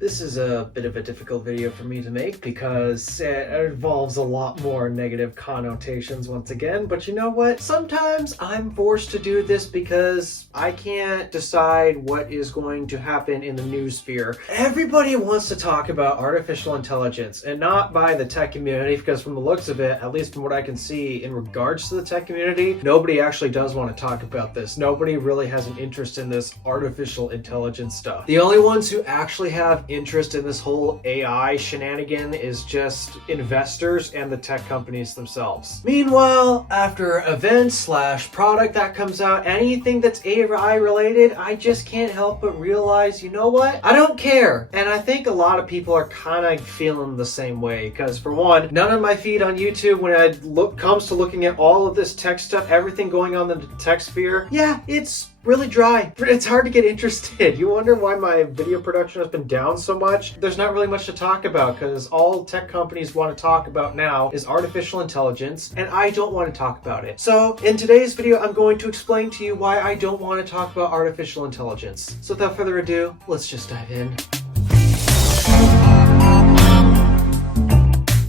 This is a bit of a difficult video for me to make because it involves a lot more negative connotations once again, but you know what? Sometimes I'm forced to do this because I can't decide what is going to happen in the news sphere. Everybody wants to talk about artificial intelligence, and not by the tech community, because from the looks of it, at least from what I can see in regards to the tech community, nobody actually does want to talk about this. Nobody really has an interest in this artificial intelligence stuff. The only ones who actually have interest in this whole AI shenanigan is just investors and the tech companies themselves. Meanwhile, after event/product that comes out, anything that's AI related, I just can't help but realize, you know what? I don't care. And I think a lot of people are kind of feeling the same way, because for one, none of my feed on YouTube, when it comes to looking at all of this tech stuff, everything going on in the tech sphere, yeah, it's really dry. It's hard to get interested. You wonder why my video production has been down so much? There's not really much to talk about because all tech companies want to talk about now is artificial intelligence, and I don't want to talk about it. So in today's video, I'm going to explain to you why I don't want to talk about artificial intelligence. So without further ado, let's just dive in.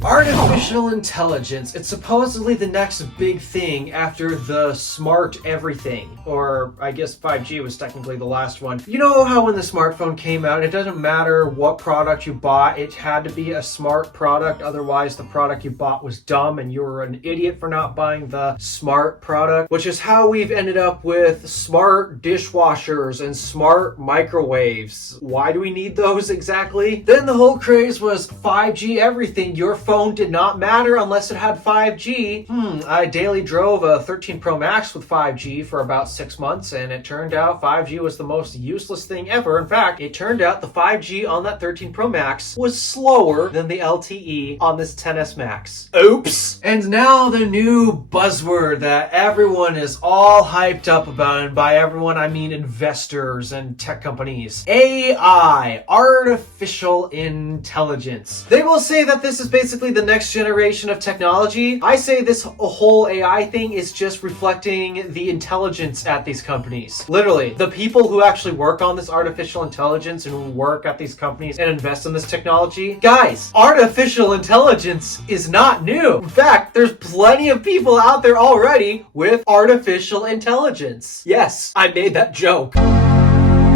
Artificial intelligence, it's supposedly the next big thing after the smart everything, or I guess 5G was technically the last one. You know how when the smartphone came out, it doesn't matter what product you bought, it had to be a smart product, otherwise the product you bought was dumb and you were an idiot for not buying the smart product, which is how we've ended up with smart dishwashers and smart microwaves. Why do we need those exactly? Then the whole craze was 5G everything. Your phone did not matter unless it had 5G. I daily drove a 13 Pro Max with 5G for about 6 months, and it turned out 5G was the most useless thing ever. In fact, it turned out the 5G on that 13 Pro Max was slower than the LTE on this 10s Max. Oops! And now the new buzzword that everyone is all hyped up about, and by everyone I mean investors and tech companies. AI, artificial intelligence. They will say that this is basically the next generation of technology. I say this whole AI thing is just reflecting the intelligence at these companies. Literally, the people who actually work on this artificial intelligence and who work at these companies and invest in this technology. Guys, artificial intelligence is not new. In fact, there's plenty of people out there already with artificial intelligence. Yes, I made that joke.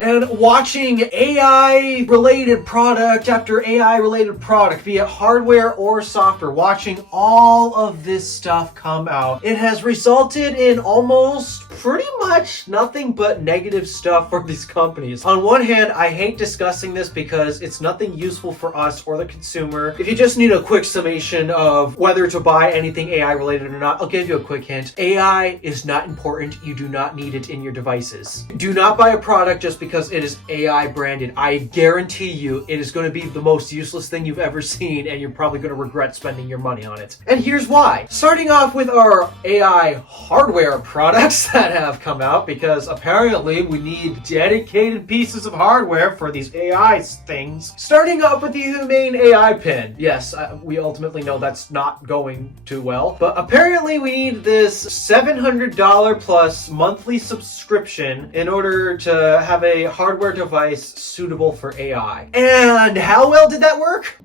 And watching AI-related product after AI-related product, be it hardware or software, watching all of this stuff come out, it has resulted in almost pretty much nothing but negative stuff for these companies. On one hand, I hate discussing this because it's nothing useful for us or the consumer. If you just need a quick summation of whether to buy anything AI-related or not, I'll give you a quick hint. AI is not important. You do not need it in your devices. Do not buy a product just because it is AI branded. I guarantee you it is going to be the most useless thing you've ever seen, and you're probably going to regret spending your money on it. And here's why. Starting off with our AI hardware products that have come out, because apparently we need dedicated pieces of hardware for these AI things. Starting off with the Humane AI pin. Yes, we ultimately know that's not going too well, but apparently we need this $700 plus monthly subscription in order to have a hardware device suitable for AI. And how well did that work?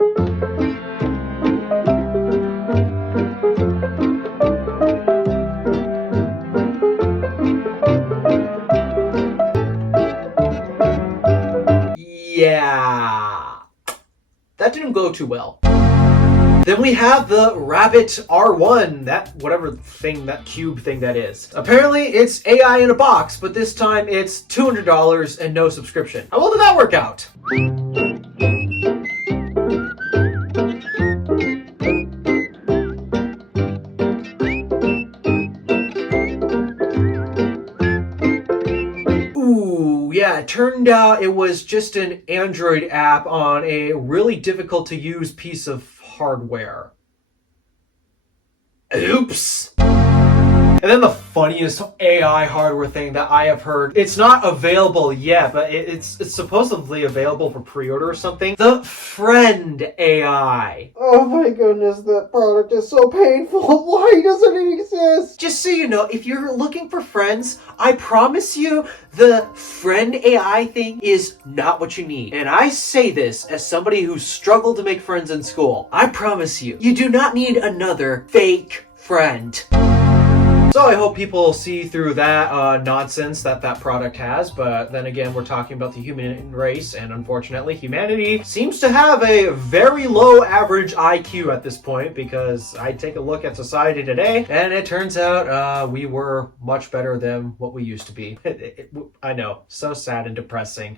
Yeah, that didn't go too well. Then we have the Rabbit R1, that whatever thing, that cube thing that is. Apparently it's AI in a box, but this time it's $200 and no subscription. How well did that work out? Yeah, it turned out it was just an Android app on a really difficult to use piece of hardware. Oops. And then the funniest AI hardware thing that I have heard, it's not available yet, but it's supposedly available for pre-order or something. The Friend AI. Oh my goodness, that product is so painful. Why doesn't it exist? Just so you know, if you're looking for friends, I promise you the Friend AI thing is not what you need. And I say this as somebody who struggled to make friends in school. I promise you, you do not need another fake friend. So I hope people see through that nonsense that product has, but then again, we're talking about the human race, and unfortunately, humanity seems to have a very low average IQ at this point, because I take a look at society today, and it turns out we were much better than what we used to be. I know, so sad and depressing.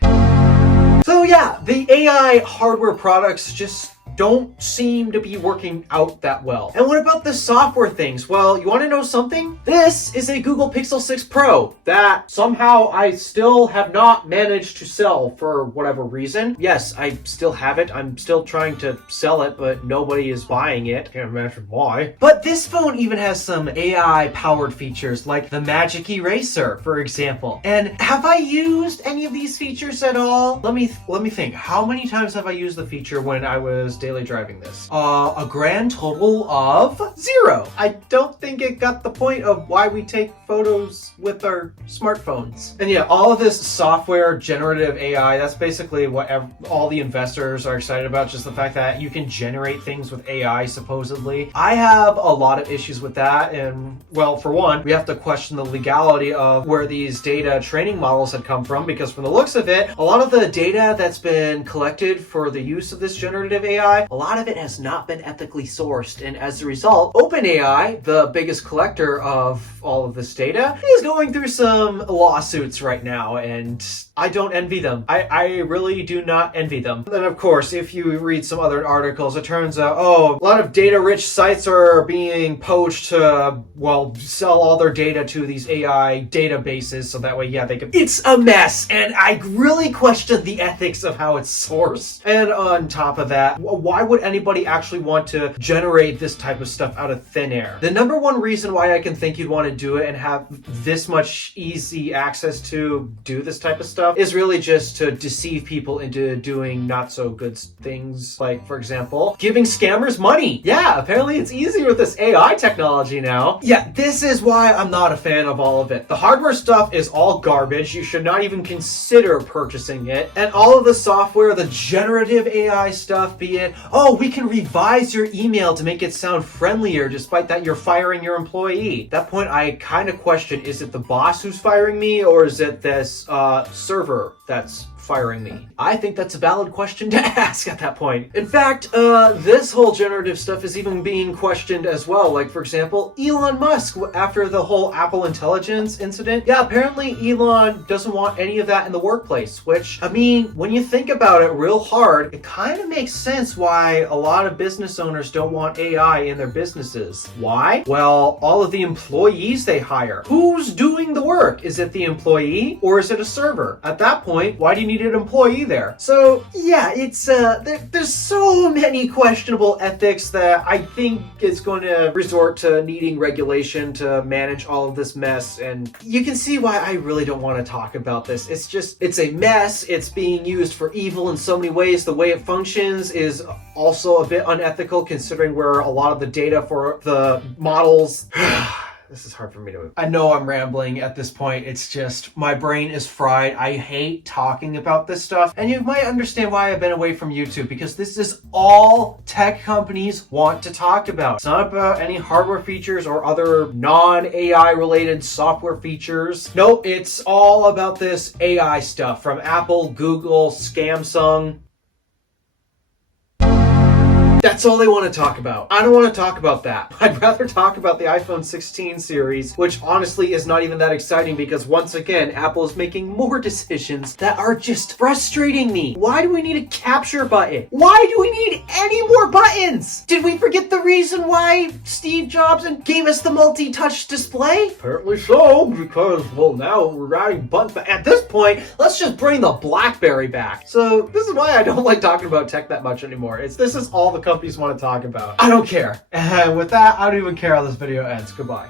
So yeah, the AI hardware products just don't seem to be working out that well. And what about the software things? Well, you want to know something? This is a Google Pixel 6 Pro that somehow I still have not managed to sell for whatever reason. Yes, I still have it. I'm still trying to sell it, but nobody is buying it. Can't imagine why. But this phone even has some AI powered features like the Magic Eraser, for example. And have I used any of these features at all? Let me think. How many times have I used the feature when I was daily driving this? A grand total of 0. I don't think it got the point of why we take photos with our smartphones. And yeah, all of this software generative AI, that's basically what all the investors are excited about, just the fact that you can generate things with AI supposedly. I have a lot of issues with that, and well, for one, we have to question the legality of where these data training models had come from, because from the looks of it, a lot of the data that's been collected for the use of this generative AI, a lot of it has not been ethically sourced, and as a result, OpenAI, the biggest collector of all of this data, is going through some lawsuits right now, and I don't envy them. I really do not envy them. Then of course, if you read some other articles, it turns out, oh, a lot of data-rich sites are being poached to, well, sell all their data to these AI databases, so that way, yeah, they can... It's a mess, and I really question the ethics of how it's sourced. And on top of that, why would anybody actually want to generate this type of stuff out of thin air? The number one reason why I can think you'd want to do it and have this much easy access to do this type of stuff is really just to deceive people into doing not so good things. Like, for example, giving scammers money. Yeah, apparently it's easier with this AI technology now. Yeah, this is why I'm not a fan of all of it. The hardware stuff is all garbage. You should not even consider purchasing it. And all of the software, the generative AI stuff, be it, oh, we can revise your email to make it sound friendlier despite that you're firing your employee. At that point, I kind of question, is it the boss who's firing me, or is it this server that's firing me? I think that's a valid question to ask at that point. In fact, this whole generative stuff is even being questioned as well. Like, for example, Elon Musk, after the whole Apple Intelligence incident, yeah, apparently Elon doesn't want any of that in the workplace, which, I mean, when you think about it real hard, it kind of makes sense why a lot of business owners don't want AI in their businesses. Why? Well, all of the employees they hire. Who's doing the work? Is it the employee or is it a server? At that point, why do you need an employee there? So yeah, it's there's so many questionable ethics that I think it's going to resort to needing regulation to manage all of this mess, and you can see why I really don't want to talk about this. It's a mess. It's being used for evil in so many ways. The way it functions is also a bit unethical, considering where a lot of the data for the models This is hard for me to... I know I'm rambling at this point. It's just, my brain is fried. I hate talking about this stuff. And you might understand why I've been away from YouTube, because this is all tech companies want to talk about. It's not about any hardware features or other non-AI related software features. Nope, it's all about this AI stuff from Apple, Google, Samsung. That's all they want to talk about. I don't want to talk about that. I'd rather talk about the iPhone 16 series, which honestly is not even that exciting because once again, Apple is making more decisions that are just frustrating me. Why do we need a capture button? Why do we need any more buttons? Did we forget the reason why Steve Jobs gave us the multi-touch display? Apparently so, because, well, now we're adding buttons. But at this point, let's just bring the BlackBerry back. So this is why I don't like talking about tech that much anymore. This is all the companies want to talk about. I don't care. And with that, I don't even care how this video ends. Goodbye.